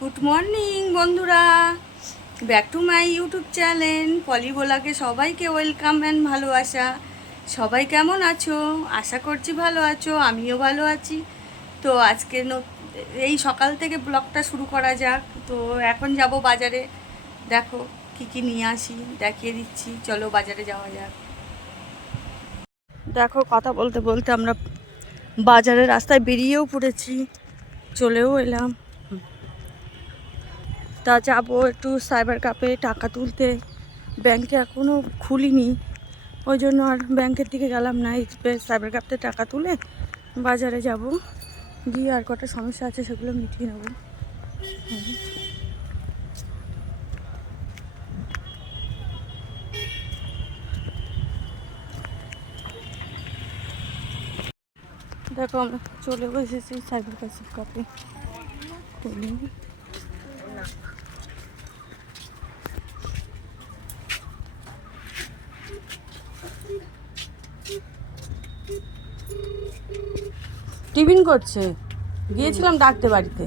Good morning বন্ধুরা, back to my YouTube channel Poli ব্লগে সবাইকে ওয়েলকাম অ্যান্ড ভালোবাসা। সবাই কেমন আছো? আশা করছি ভালো আছো, আমিও ভালো আছি। তো আজকে এই সকাল থেকে ব্লগটা শুরু করা যাক। তো এখন যাব বাজারে, দেখো কি কি নিয়ে আসি দেখিয়ে দিচ্ছি। চলো বাজারে যাওয়া যাক। দেখো কথা বলতে বলতে আমরা বাজারের রাস্তায় বেরিয়েও পড়েছি, চলেও এলাম। তা যাবো একটু সাইবার ক্যাফে টাকা তুলতে, ব্যাংকে এখনও খুলিনি, ওই জন্য আর ব্যাংকের দিকে গেলাম না। এই সাইবার ক্যাফে টাকা তুলে বাজারে যাব, গিয়ে আর কটা সমস্যা আছে সেগুলো মিটিয়ে নেব। দেখো আমরা চলে বসেছি সাইবার ক্যাফে, খুলি। টিফিন করছে, গিয়েছিলাম ডাকতে বাড়িতে,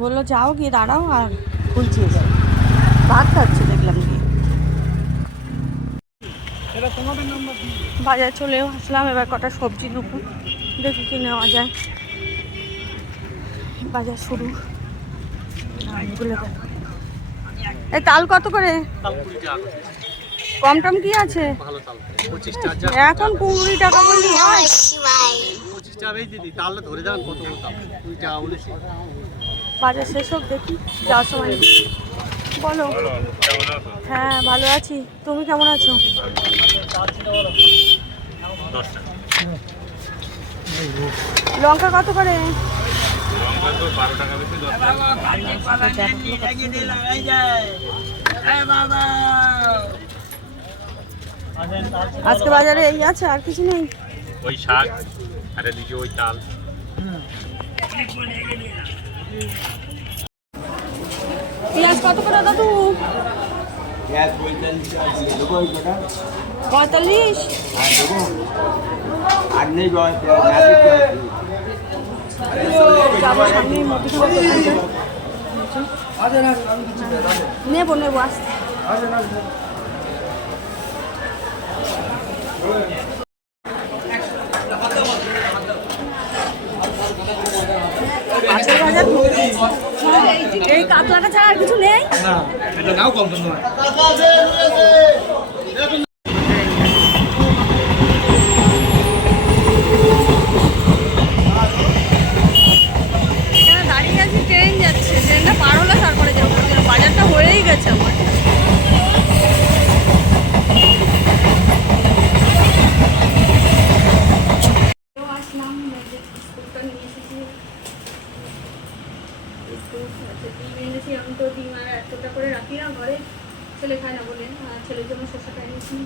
বললো যাও গিয়ে দাঁড়াও আর খুলছি। ভাত খাচ্ছে দেখলাম গিয়ে। বাজার চলেও আসলাম, এবার কটা সবজি নেবো, দেখি কি নেওয়া যায়। বাজার শুরু। এই তাল কত করে? কম টম কি আছে? এখন 20 টাকা বললি হয়? বাজার শেষ হোক দেখি যাওয়ার সময় বলো। হ্যাঁ ভালো আছি, তুমি কেমন আছো? লঙ্কা কত করে? আজকে বাজারে এই আছে, আর কিছু নেই। ওই শাক আর এদিকে ওই তাল। পেঁয়াজ কত করে দাদু? 45। নেবো নেবো আসতে। এই কাতলাটা ছাড়া আর কিছু নেই। দাঁড়িয়ে আছি, ট্রেন যাচ্ছে, ট্রেনটা পার হলে তারপরে যাবো। বাজারটা হয়েই গেছে আমার। আমি তো ডিম আর 1টা করে রাখি না ঘরে, ছেলে খায় না বলে। ছেলের জন্য শসাটা এনেছি,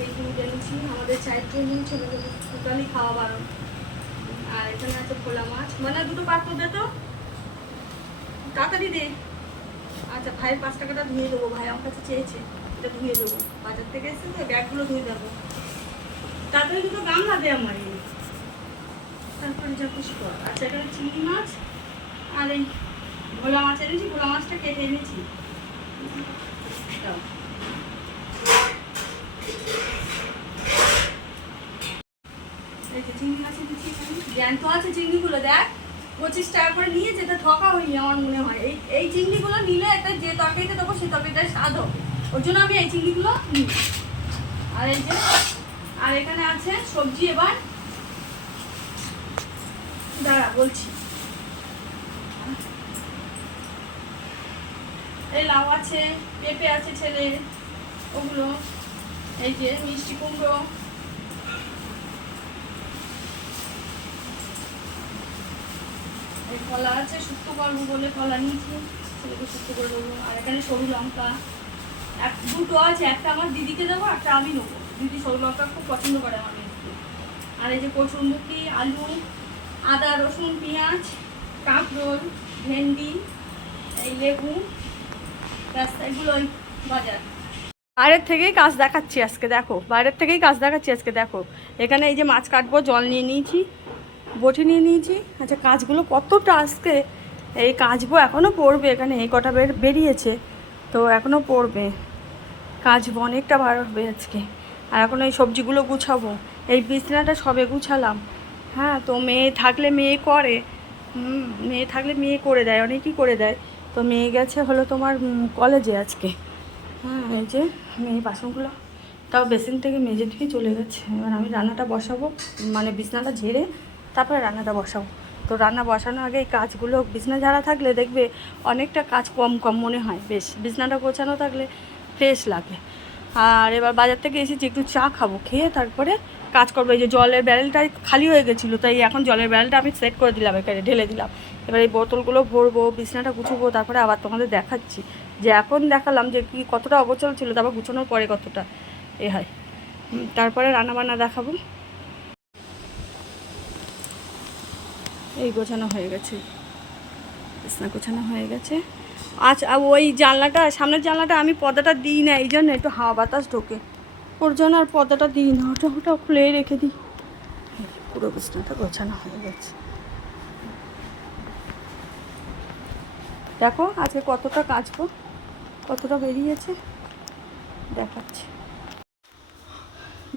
এই দুধ এনেছি, আমাদের চায়ের জন্য ছেলেদের টোটালি খাওয়া বারণ। আর এখানে আছে ভোলা মাছ, মানে দুটো পাত্র দে তো, তাড়াতাড়ি দে। আচ্ছা ভাইয়ের 5 টাকাটা ধুয়ে দেবো, ভাই আমার কাছে চেয়েছে, এটা ধুয়ে দেবো। বাজার থেকে এসে তো ব্যাগগুলো ধুয়ে দেবো, তাড়াতাড়ি দুটো গামলা দে আমার। তারপরে যা খুশি কর। আচ্ছা এখানে চিংড়ি মাছ আর এই ভোলা মাছ এনেছি, ভোলা মাছটা কেটে এনেছি। চিংড়ি মাছ এনেছি, জ্যান্ত আছে চিংড়িগুলো, দেখ 25 টাকা করে নিয়ে যেতে ঠকা হয়নি আমার মনে হয়। এই চিংড়িগুলো নিলে একটা যে তরকারিতে দেবো সেই তরকারিটাই স্বাদ হবে, ওর জন্য আমি এই চিংড়িগুলো নিই। আর এই যে, আর এখানে আছে সবজি। এবার দাঁড়া বলছি, এই লাউ আছে, পেঁপে আছে ছেলের, ওগুলো। এই যে মিষ্টি কুমড়ো, এই কলা আছে, শুক্তো করবো বলে কলা নিয়েছি, ছেলেকে শুক্তো করে দেবো। আর এখানে সরু লঙ্কা দুটো আছে, একটা আমার দিদিকে দেবো, একটা আমি নেবো। দিদি সরু লঙ্কা খুব পছন্দ করে আমার দিদিকে। আর এই যে কচুরমুখী, আলু, আদা রসুন পেঁয়াজ, কাঁকরোল, ভেন্ডি, এই লেবু, এগুলোই বাজার। বাইরের থেকেই কাজ দেখাচ্ছি আজকে, দেখো বাইরের থেকেই কাজ দেখাচ্ছি আজকে। দেখো এখানে এই যে মাছ কাটবো, জল নিয়ে নিয়েছি, বটি নিয়ে নিয়েছি। আচ্ছা কাজগুলো কতটা আজকে এই কাচবো, এখনও পড়বে, এখানে এই কটা বেরিয়েছে তো এখনও পড়বে, কাচবো, অনেকটা বার হবে আজকে। আর এখন এই সবজিগুলো গুছাবো, এই বিছানাটা সবে গুছালাম। হ্যাঁ, তো মেয়ে থাকলে মেয়ে করে, মেয়ে থাকলে মেয়ে করে দেয়, অনেকই করে দেয়। তো মেয়ে গেছে হলো তোমার কলেজে আজকে। হ্যাঁ, এই যে মেয়ে বাসনগুলো তাও বেসিন থেকে মেজে দিয়ে চলে গেছে। এবার আমি রান্নাটা বসাবো, মানে বিছানাটা ঝেড়ে তারপরে রান্নাটা বসাবো। তো রান্না বসানোর আগে এই কাজগুলো, বিছানা ঝাড়া থাকলে দেখবে অনেকটা কাজ কম কম মনে হয়, বেশ বিছানাটা গোছানো থাকলে ফ্রেশ লাগে। আর এবার বাজার থেকে এসেছি, একটু চা খাবো, খেয়ে তারপরে কাজ করবো। এই যে জলের ব্যারেলটা খালি হয়ে গেছিলো, তাই এখন জলের ব্যারেলটা আমি সেট করে দিলাম, এখানে ঢেলে দিলাম। এবার এই বোতলগুলো ভরবো, বিছানাটা গুছবো, তারপরে আবার তোমাদের দেখাচ্ছি যে এখন দেখালাম যে কি কতটা অগোছাল ছিল, তারপর গুছানোর পরে কতটা এ হয়, তারপরে রান্নাবান্না দেখাবো। এই গোছানো হয়ে গেছে, বিছানা গোছানো হয়ে গেছে। আচ্ছা, ওই জানলাটা, সামনের জানলাটা আমি পর্দাটা দিই না, এই জন্য একটু হাওয়া বাতাস ঢোকে, ওর জন্য আর পর্দাটা দিই না, ওটা খুলে রেখে দিই। পুরো বিছানাটা গোছানো হয়ে গেছে। দেখো আজকে কতটা কাচবো, কতটা বেরিয়েছে দেখাচ্ছি।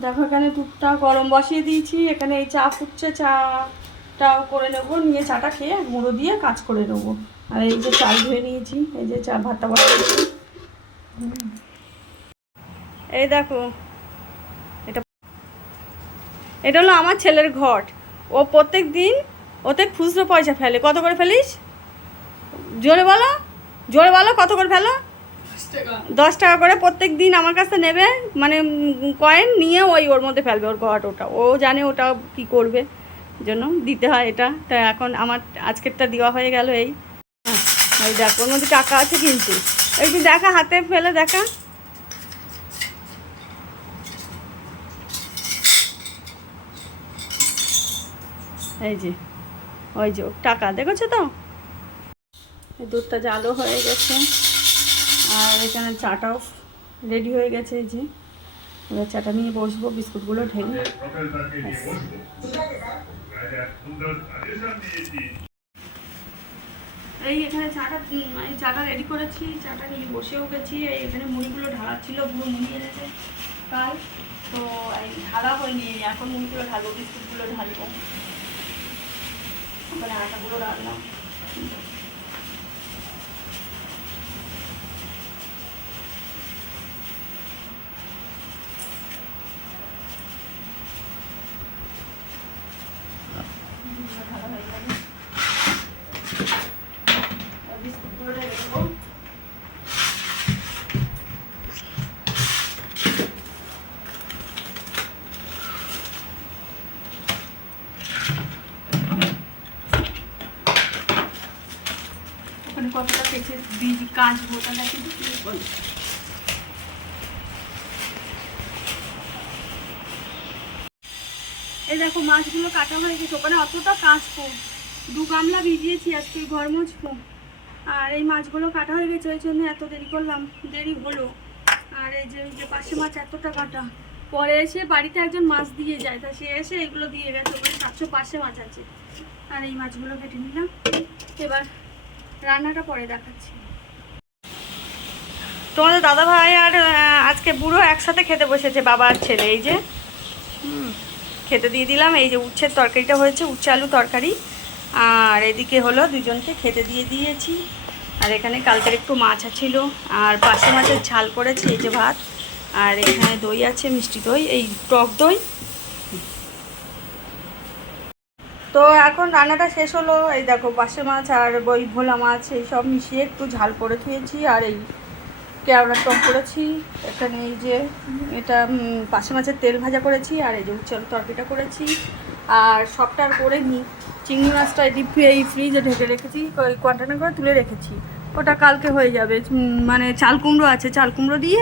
দেখো এখানে দুধটা গরম বসিয়ে দিয়েছি, এখানে এই চা ফুটছে, চাটা করে নেবো, নিয়ে চাটা খেয়ে গুঁড়ো দিয়ে কাজ করে নেবো। আর এই যে চাল ধুয়ে নিয়েছি, এই যে চা ভাতটা বসিয়েছি। এই দেখো, এটা হলো আমার ছেলের ঘট। ও প্রত্যেক দিন ওতে খুচরো পয়সা ফেলে। কত করে ফেলিস? জোরে বলো, জোরে বলো, কত করে ফেলো? 10 টাকা করে প্রত্যেক দিন আমার কাছে নেবে, মানে কয়েন নিয়ে ওই ওর মধ্যে ফেলবে, ওর ঘট ওটা, ও জানে ওটা কি করবে, জন্য দিতে হয় এটা। তা এখন আমার আজকেরটা দেওয়া হয়ে গেল। এই দেখ, ওর মধ্যে টাকা আছে কিন্তু, একটু দেখা, হাতে ফেলে দেখা। এই যে ওই যে টাকা দেখেছো তো। দুধটা জালও হয়ে গেছে, আর এখানে চাটাও রেডি হয়ে গেছে। এই যে এবার চাটা নিয়ে বসবো, বিস্কুটগুলো ঢেলে। এই এখানে চাটা রেডি করেছি, চাটা নিয়ে বসেও গেছি। এই এখানে মুড়িগুলো ঢালা ছিল, পুরো মুড়ি এনেছে কাল, তো এই ঢালা হয়নি, এখন মুড়িগুলো ঢালবো, বিস্কুটগুলো ঢালবো, ওখানে আটাগুলো রাখলাম। ঢালা হয়ে যাবে, বিস্কুটগুলো ঢেলে দেবো। ওখানে কতটা পেঁচে দিই কাচবো, তাহলে কিন্তু বলি। এই দেখো মাছগুলো কাটা হয়ে গেছে, ওখানে অতটা কাচবো, 2 গামলা ভিজিয়েছি আজকে, ঘর মুছবো। আর এই মাছগুলো কাটা হয়ে গেছে, ওই জন্য এত দেরি করলাম, দেরি হলো। আর এই যে পাশে মাছ এতটা কাটা, পরে এসে বাড়িতে একজন মাছ দিয়ে যায়, তা সে এসে এগুলো দিয়ে গেছে, ওখানে 700 পাশে মাছ আছে। আর এই মাছগুলো কেটে নিলাম, এবার রান্নাটা পরে দেখাচ্ছি। তোমাদের দাদা ভাই আর আজকে বুড়ো একসাথে খেতে বসেছে, বাবা আর ছেলে। এই যে খেতে দিয়ে দিলাম। এই যে উচ্ছের তরকারিটা হয়েছে, উচ্ছে আলু তরকারি, আর এদিকে হলো দুজনকে খেতে দিয়ে দিয়েছি। আর এখানে কালকের একটু মাছ ছিল, আর পাশে মাছের ঝাল করেছি, এই যে ভাত, আর এখানে দই আছে, মিষ্টি দই, এই টক দই। তো এখন রান্নাটা শেষ হলো। এই দেখো পাশে মাছ আর ওই ভোলা মাছ এই সব মিশিয়ে একটু ঝাল করে খেয়েছি, আর এই কেওড়ার টক করেছি। এখানে এই যে এটা পাশে মাছের তেল ভাজা করেছি, আর এই যে উচ্চল তরকারিটা করেছি। আর সবটা আর করে নিই, চিংড়ি মাছটা এই ফ্রিজে ঢেকে রেখেছি, ওই কন্টেনার করে তুলে রেখেছি, ওটা কালকে হয়ে যাবে। মানে চাল কুমড়ো আছে, চাল কুমড়ো দিয়ে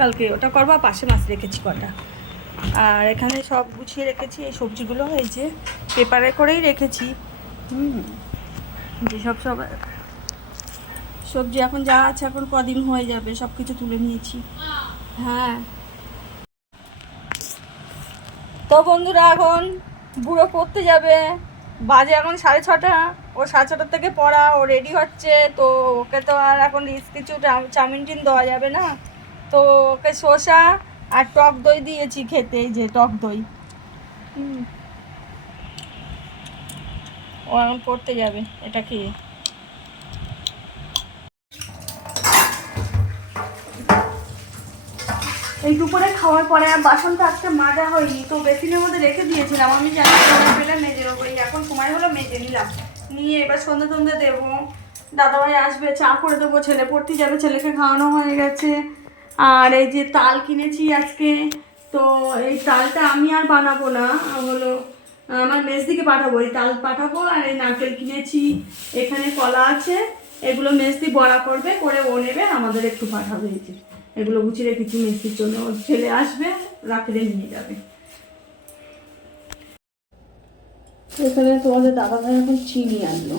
কালকে ওটা করবো। পাশে মাছ রেখেছি কটা, আর এখানে সব গুছিয়ে রেখেছি এই সবজিগুলো, এই যে পেপারে করেই রেখেছি। যেসব সবজি এখন যা আছে, এখন কদিন হয়ে যাবে, সব কিছু তুলে নিয়েছি। হ্যাঁ, তো বন্ধুরা এখন বুড়ো পড়তে যাবে, বাজে এখন 6:30। ও 7:30 থেকে পড়া, ও রেডি হচ্ছে, তো ওকে তো আর এখন কিছু চাউমিন দেওয়া যাবে না, তো ওকে শসা আর টক দই দিয়েছি খেতে, এই যে টক দই। ও এখন পড়তে যাবে এটা খেয়ে। এই দুপুরে খাওয়ার পরে আর বাসনটা আজকে মাজা হয়নি, তো বেসিনের মধ্যে রেখে দিয়েছিলাম, আমি জানি সময় পেলে মেজে নেবো। এখন সময় হলো, মেজে নিলাম, নিয়ে এবার সন্ধ্যে টন্ধে দেবো, দাদাভাই আসবে, চা করে দেবো, ছেলে পড়তে যাবে, ছেলেকে খাওয়ানো হয়ে গেছে। আর এই যে তাল কিনেছি আজকে, তো এই তালটা আমি আর বানাবো না, হলো আমার মেজদিকে পাঠাবো, এই তাল পাঠাবো। আর এই নারকেল কিনেছি, এখানে কলা আছে, এগুলো মেজদি বড়া করবে, করে ও নেবে, আমাদের একটু পাঠাবে। এই যে এগুলো গুছিয়ে রেখেছি মেজদির জন্য, ওর ছেলে আসবে, রাখলে নিয়ে যাবে। এখানে তোমাদের দাদাভাই এখন চিনি আনলো,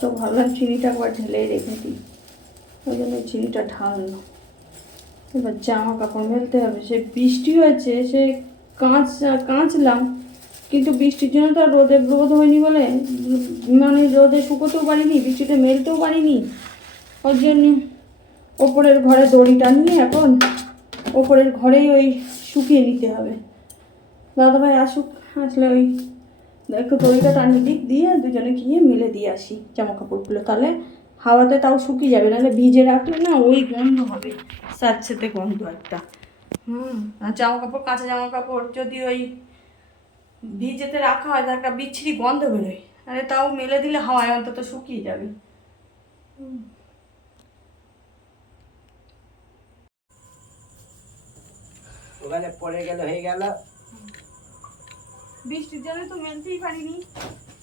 তো ভাবলাম চিনিটা একবার ঢেলে রেখে দিই, ওই জন্য চিনিটা ঢাললো। এবার জামা কাপড় মেলতে হবে, সে বৃষ্টি হয়েছে, সে কাঁচলাম, কিন্তু বৃষ্টির জন্য তো আর রোদ হয়নি বলে, মানে রোদে শুকোতেও পারিনি, বৃষ্টিতে মেলতেও পারিনি, ওর জন্য ওপরের ঘরে দড়িটা নিয়ে এখন ওপরের ঘরেই ওই শুকিয়ে নিতে হবে। দাদাভাই আসুক, আসলে ওই একটু দড়িটা টানিয়ে দিক, দিয়ে দুজনে গিয়ে মেলে দিয়ে আসি জামা কাপড়গুলো, তাহলে হাওয়াতে তাও শুকিয়ে যাবে, নাহলে ভিজে রাখলে না ওই গন্ধ হবে, স্যাঁতস্যাঁতে গন্ধ একটা। আর জামা কাপড়, কাঁচা জামা কাপড় যদি ওই ভিজেতে রাখা হয়, তার একটা বিচ্ছিরি গন্ধ বেরোয়, আরে তাও মেলে দিলে হাওয়ায় অন্তত শুকিয়ে যাবে। ওখানে পড়ে গেল, হয়ে গেল, বৃষ্টির জন্য তো মেলতেই পারিনি,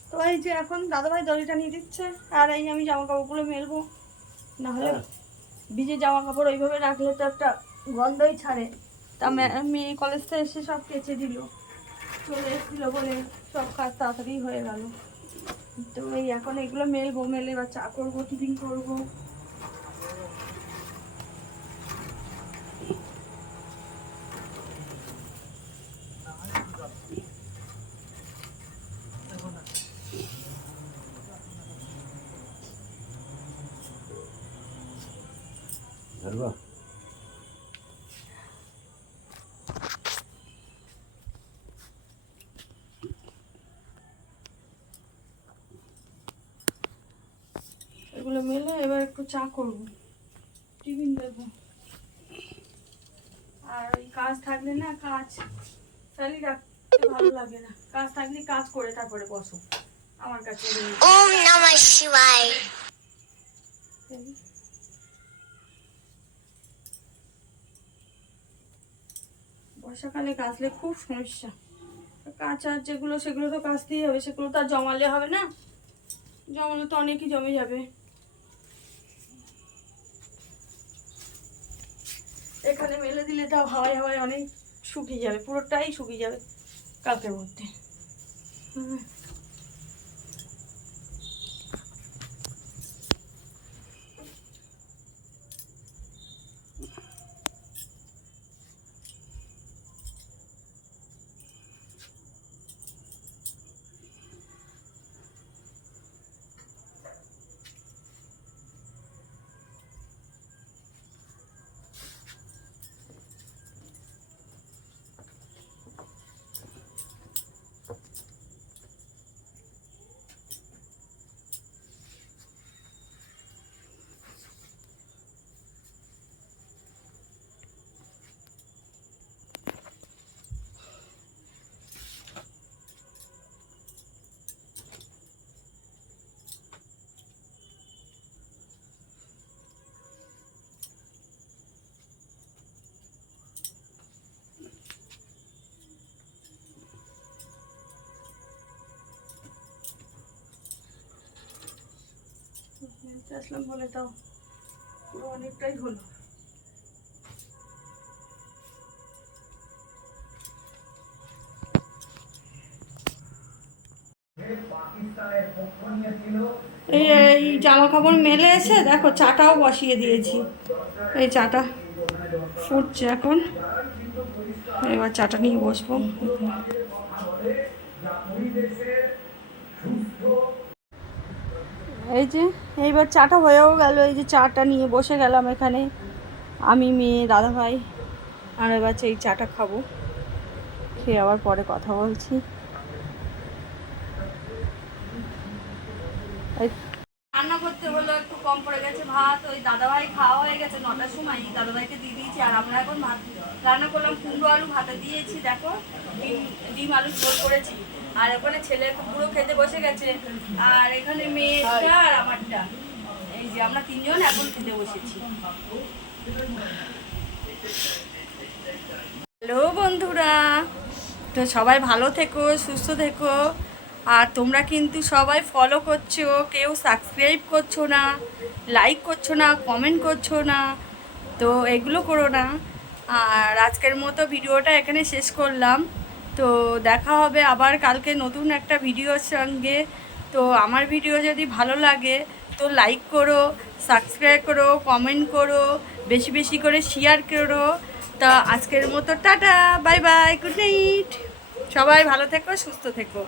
তো এই যে এখন দাদাভাই দড়িটা নিয়ে দিচ্ছে, আর এই আমি জামা কাপড়গুলো মেলবো, নাহলে ভিজে জামা কাপড় ওইভাবে রাখলে তো একটা গন্ধই ছাড়ে। তা মেয়ে কলেজ থেকে এসে সব কেচে দিল, চলে এসেছিলো বলে সব কাজ তাড়াতাড়ি হয়ে গেল। তো এই এখন এগুলো মেলবো, মেলে এবার চা করবো, টিফিন করবো। ধরবো এগুলো মেলে এবার একটু চা করবো, টিফিন দেবো। আর ওই কাজ থাকলে না, কাজ চালি রাখতে ভালো লাগে না, কাজ থাকলে কাজ করে তারপরে বসো আমার কাছে। ওম নমঃ শিবায়। বর্ষাকালে কাচলে খুব সমস্যা, কাঁচার যেগুলো সেগুলো তো কাচতেই হবে, সেগুলো তো আর জমালে হবে না, জমালে তো অনেকই জমে যাবে। এখানে মেলে দিলে তাও হাওয়ায় হাওয়ায় অনেক শুকিয়ে যাবে, পুরোটাই শুকিয়ে যাবে কালকের মধ্যে। আসলাম বলে তাও পুরো অনেকটাই হলো। এই জামা কাপড় মেলে এসে দেখো চাটাও বসিয়ে দিয়েছি, এই চাটা ফুটছে এখন, এবার চাটা নিয়ে বসবো। এই যে এইবার চাটা হয়েও গেল, এই যে চাটা নিয়ে বসে গেলাম এখানে আমি, মেয়ে, দাদা ভাই। আর এবার এই চাটা খাবো, খেয়ে আবার পরে কথা বলছি। রান্না করতে হলো, একটু কম পড়ে গেছে ভাত। ওই দাদাভাই খাওয়া হয়ে গেছে 9টার সময়, দাদাভাইকে দিয়ে দিয়েছি। আর আমরা এখন ভাত রান্না করলাম, কুমড়ো আলু ভাতে দিয়েছি। দেখো ডিম আলু ঝোল করেছি। আর ওখানে ছেলে পুরো খেতে বসে গেছে। আর এখানে মেয়েটা আর আমারটা, এই যে আমরা তিনজন এখন খেতে বসেছি। হ্যালো বন্ধুরা, তো সবাই ভালো থেকো, সুস্থ থেকো। আর তোমরা কিন্তু সবাই ফলো করছো, কেউ সাবস্ক্রাইব করছো না, লাইক করছো না, কমেন্ট করছো না, তো এগুলো করো না। আর আজকের মতো ভিডিওটা এখানে শেষ করলাম। তো দেখা হবে আবার কালকে নতুন একটা ভিডিওর সঙ্গে। তো আমার ভিডিও যদি ভালো লাগে তো লাইক করো, সাবস্ক্রাইব করো, কমেন্ট করো, বেশি বেশি করে শেয়ার করো। তা আজকের মতো tata, bye bye, good night. সবাই ভালো থেকো, সুস্থ থেকো।